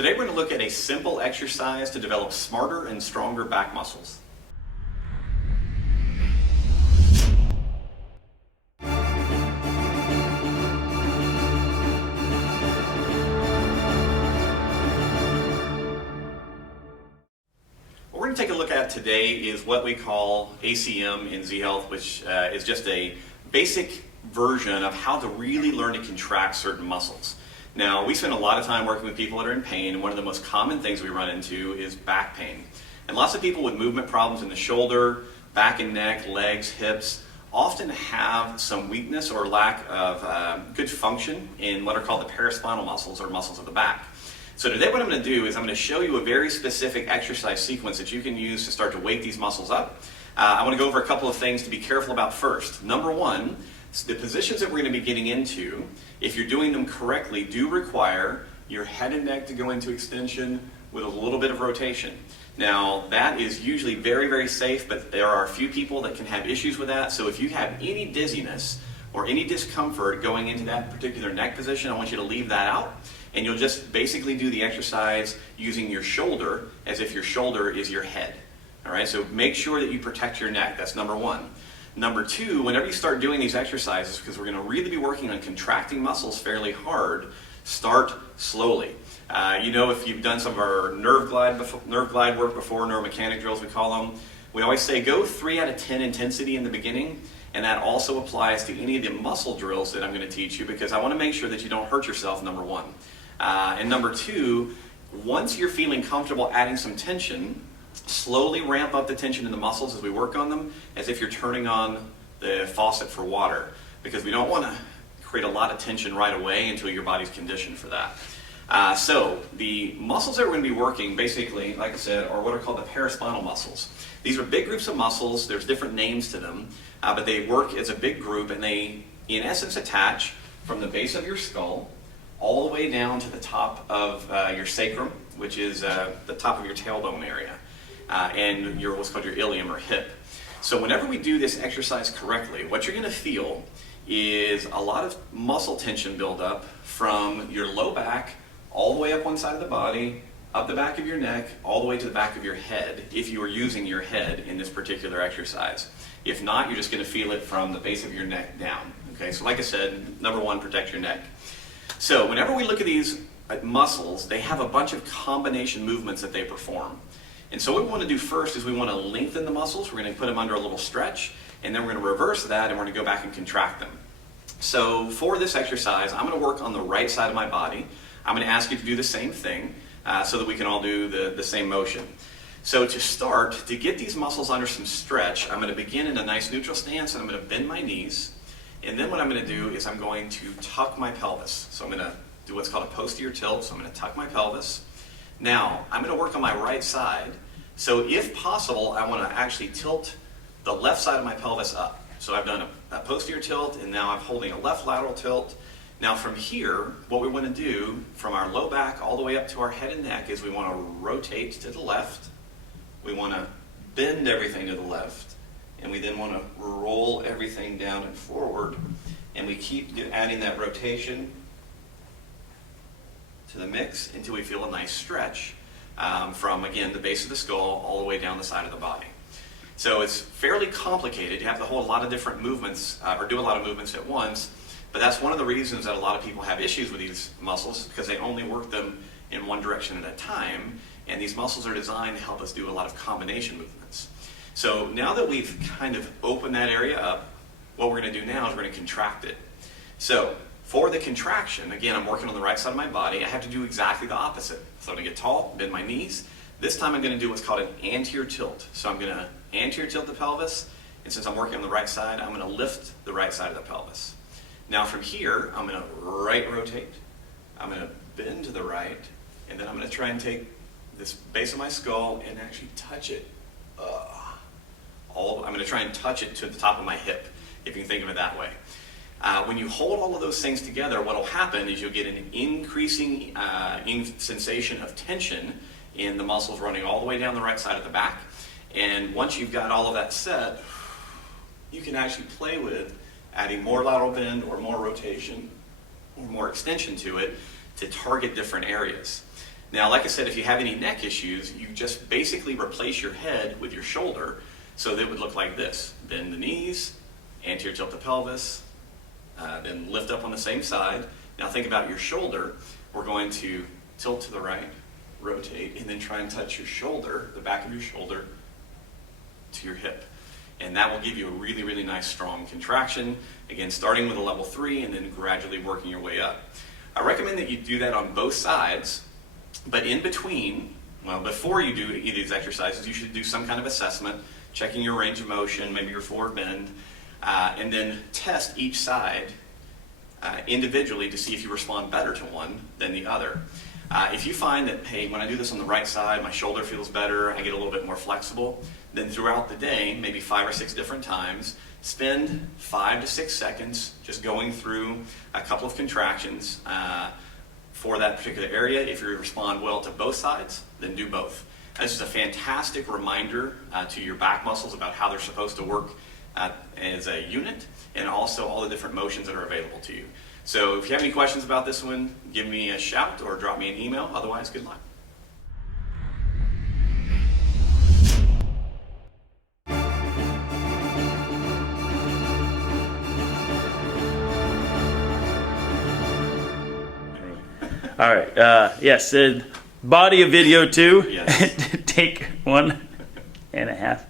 Today we're going to look at a simple exercise to develop smarter and stronger back muscles. What we're going to take a look at today is what we call ACM in Z-Health, which is just a basic version of how to really learn to contract certain muscles. Now, we spend a lot of time working with people that are in pain, and one of the most common things we run into is back pain. And lots of people with movement problems in the shoulder, back and neck, legs, hips, often have some weakness or lack of good function in what are called the paraspinal muscles, or muscles of the back. So today what I'm going to do is I'm going to show you a very specific exercise sequence that you can use to start to wake these muscles up. I want to go over a couple of things to be careful about first. Number one, the positions that we're going to be getting into, if you're doing them correctly, do require your head and neck to go into extension with a little bit of rotation. Now, that is usually very, very safe, but there are a few people that can have issues with that. So if you have any dizziness or any discomfort going into that particular neck position, I want you to leave that out. And you'll just basically do the exercise using your shoulder as if your shoulder is your head. All right, so make sure that you protect your neck. That's number one. Number two, whenever you start doing these exercises, because we're going to really be working on contracting muscles fairly hard, start slowly. If you've done some of our nerve glide work before, neuromechanic drills we call them, we always say go 3 out of 10 intensity in the beginning, and that also applies to any of the muscle drills that I'm going to teach you, because I want to make sure that you don't hurt yourself, number one. And number two, once you're feeling comfortable adding some tension, slowly ramp up the tension in the muscles as we work on them, as if you're turning on the faucet for water, because we don't want to create a lot of tension right away until your body's conditioned for that. So the muscles that we're going to be working, basically, like I said, are what are called the paraspinal muscles. These are big groups of muscles. There's different names to them, but they work as a big group, and they, in essence, attach from the base of your skull all the way down to the top of your sacrum, which is the top of your tailbone area, and what's called your ilium or hip. So whenever we do this exercise correctly, what you're going to feel is a lot of muscle tension build up from your low back all the way up one side of the body, up the back of your neck, all the way to the back of your head, if you are using your head in this particular exercise. If not, you're just going to feel it from the base of your neck down. Okay, so like I said, number one, protect your neck. So whenever we look at these muscles, they have a bunch of combination movements that they perform. And so what we want to do first is we want to lengthen the muscles. We're going to put them under a little stretch, and then we're going to reverse that, and we're going to go back and contract them. So for this exercise, I'm going to work on the right side of my body. I'm going to ask you to do the same thing so that we can all do the same motion. So to start, to get these muscles under some stretch, I'm going to begin in a nice neutral stance, and I'm going to bend my knees. And then what I'm going to do is I'm going to tuck my pelvis. So I'm going to do what's called a posterior tilt. So I'm going to tuck my pelvis. Now, I'm going to work on my right side. So if possible, I want to actually tilt the left side of my pelvis up. So I've done a posterior tilt, and now I'm holding a left lateral tilt. Now from here, what we want to do from our low back all the way up to our head and neck is we want to rotate to the left. We want to bend everything to the left. And we then want to roll everything down and forward. And we keep adding that rotation to the mix until we feel a nice stretch from, again, the base of the skull all the way down the side of the body. So it's fairly complicated. You have to hold a lot of different movements or do a lot of movements at once. But that's one of the reasons that a lot of people have issues with these muscles, because they only work them in one direction at a time. And these muscles are designed to help us do a lot of combination movements. So now that we've kind of opened that area up, what we're going to do now is we're going to contract it. So for the contraction, again, I'm working on the right side of my body. I have to do exactly the opposite. So I'm going to get tall, bend my knees. This time I'm going to do what's called an anterior tilt. So I'm going to anterior tilt the pelvis, and since I'm working on the right side, I'm going to lift the right side of the pelvis. Now from here, I'm going to right rotate. I'm going to bend to the right, and then I'm going to try and take this base of my skull and actually touch it. I'm going to try and touch it to the top of my hip, if you can think of it that way. When you hold all of those things together, what will happen is you'll get an increasing sensation of tension in the muscles running all the way down the right side of the back. And once you've got all of that set, you can actually play with adding more lateral bend or more rotation or more extension to it to target different areas. Now, like I said, if you have any neck issues, you just basically replace your head with your shoulder, so that it would look like this. Bend the knees, anterior tilt the pelvis, then lift up on the same side. Now think about your shoulder. We're going to tilt to the right, rotate, and then try and touch your shoulder, the back of your shoulder, to your hip. And that will give you a really, really nice strong contraction. Again, starting with a level 3 and then gradually working your way up. I recommend that you do that on both sides, but in between, well, before you do either of these exercises, you should do some kind of assessment, checking your range of motion, maybe your forward bend, and then test each side individually to see if you respond better to one than the other. If you find that, hey, when I do this on the right side, my shoulder feels better, I get a little bit more flexible, then throughout the day, maybe 5 or 6 different times, spend 5 to 6 seconds just going through a couple of contractions for that particular area. If you respond well to both sides, then do both. This is a fantastic reminder to your back muscles about how they're supposed to work as a unit, and also all the different motions that are available to you. So if you have any questions about this one, give me a shout or drop me an email. Otherwise, good luck. All right. Yes. Body of video too. Yes. Take 1.5.